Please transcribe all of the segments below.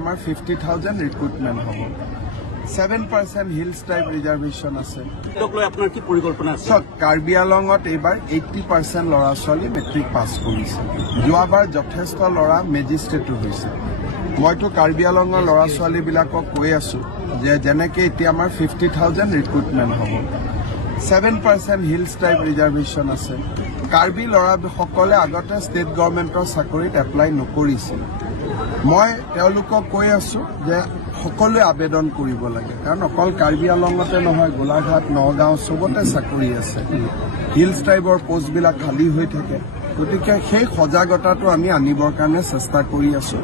আমাৰ 50,000 ৰিক্ৰুটমেণ্ট হ'ব 7% hills type reservation আছে আপোনাৰ কি পৰিকল্পনা আছে কাৰ্বি আলঙত এইবাৰ 80% ল'ৰা ছোৱালী মেট্ৰিক পাছ কৰিছে যোৱাবাৰ যথেষ্ট ল'ৰা মেজিষ্ট্ৰেটো হৈছে মইতো কাৰ্বি আলঙৰ ল'ৰা ছোৱালীবিলাকক কৈ আছো যে যেনেকৈ এতিয়া আমাৰ 50,000 ৰিক্ৰুটমেণ্ট হ'ব 7% হিলছ টাইপ ৰিজাৰ্ভেশ্যন আছে কাৰ্বি ল'ৰাসকলে আগতে ষ্টেট গভৰ্ণমেণ্টৰ চাকৰিত এপ্লাই নকৰিছিল মই তেওঁলোকক কৈ আছো যে সকলোৱে আবেদন কৰিব লাগে কাৰণ অকল কাৰ্বি আলঙতে নহয় গোলাঘাট নগাঁও চবতে চাকৰি আছে হিলছ টাইপৰ পোষ্টবিলাক খালী হৈ থাকে গতিকে সেই সজাগতাটো আমি আনিবৰ কাৰণে চেষ্টা কৰি আছো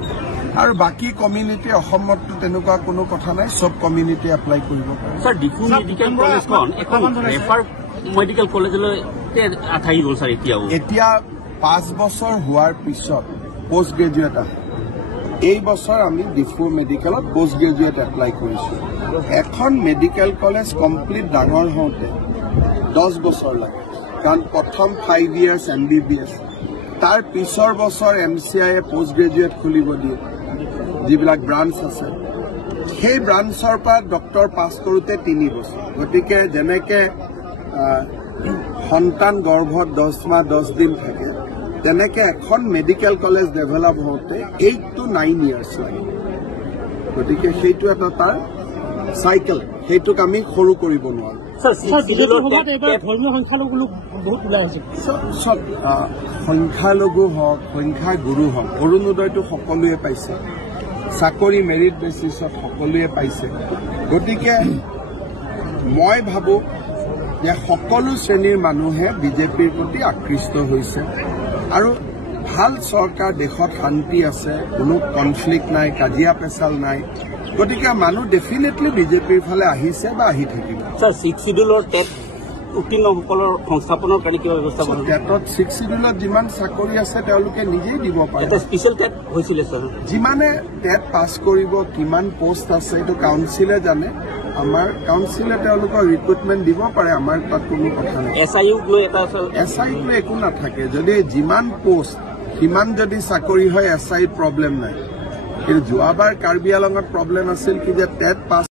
আৰু বাকি কমিউনিটি অসমতো তেনেকুৱা কোনো কথা নাই সব কমিউনিটি এপ্লাই কৰিব পাৰে স্যাৰ ডিফু মেডিকেল কলেজখন এখন ৰেফাৰ মেডিকেল কলেজলৈ আঠাই গ'ল স্যাৰ এতিয়া 5 বছৰ হোৱাৰ পিছত পোষ্ট গ্ৰেজুৱেট এই বছৰ আমি ডিফু মেডিকেলত পোষ্ট গ্ৰেজুৱেট এপ্লাই কৰিছো এখন মেডিকেল কলেজ কমপ্লিট ডাঙৰ হওঁতে 10 বছৰ লাগে কাৰণ প্ৰথম 5 ইয়াৰ্ছ MBBS তাৰ পিছৰ বছৰ MCI পোষ্ট গ্ৰেজুৱেট খুলিব দিয়ে যিবিলাক ব্ৰাঞ্চ আছে সেই ব্ৰাঞ্চৰ পৰা ডক্টৰ পাছ কৰোঁতে 3 বছৰ গতিকে যেনেকৈ সন্তান গৰ্ভত 10 মাহ 10 দিন থাকে তেনেকৈ এখন মেডিকেল কলেজ ডেভেলপ হওঁতে 8 to 9 ইয়াৰ্ছ লাগে গতিকে সেইটো এটা তাৰ চাইকেল সেইটোক আমি সৰু কৰিব নোৱাৰোঁ সংখ্যালঘু হওক সংখ্যাগুৰু হওক অৰুণোদয়টো সকলোৱে পাইছে চাকৰি মেৰিট বেচিছত সকলোৱে পাইছে গতিকে মই ভাবো যে সকলো শ্ৰেণীৰ মানুহে বিজেপিৰ প্ৰতি আকৃষ্ট হৈছে আৰু ভাল চৰকাৰ দেশত শান্তি আছে কোনো কনফ্লিক্ট নাই কাজিয়া পেচাল নাই গতিকে মানুহ ডেফিনেটলি বিজেপিৰ ফালে আহিছে বা আহি থাকিব স্যাৰ 6 শিডিউলৰ টেট উত্তীৰ্ণসকলৰ সংস্থাপনৰ কাৰণে কিবা ব্যৱস্থা কৰা টেটত 6 শিডিউলত যিমান চাকৰি আছে তেওঁলোকে নিজেই দিব পাৰে এটা স্পেশাল টেট হৈছিল স্যাৰ যিমানে টেট পাছ কৰিব কিমান পোষ্ট আছে এইটো কাউন্সিলে জানে আমাৰ কাউন্সিলে তেওঁলোকৰ ৰিক্ৰুটমেণ্ট দিব পাৰে আমাৰ তাত কোনো কথা নাই SIUক লৈ এটা SIত একো নাথাকে যদি যিমান পোষ্ট সিমান যদি চাকৰি হয় SIত প্ৰব্লেম নাই কিন্তু যোৱাবাৰ কাৰ্বি আলঙত প্ৰব্লেম আছিল কি যে টেট পাছ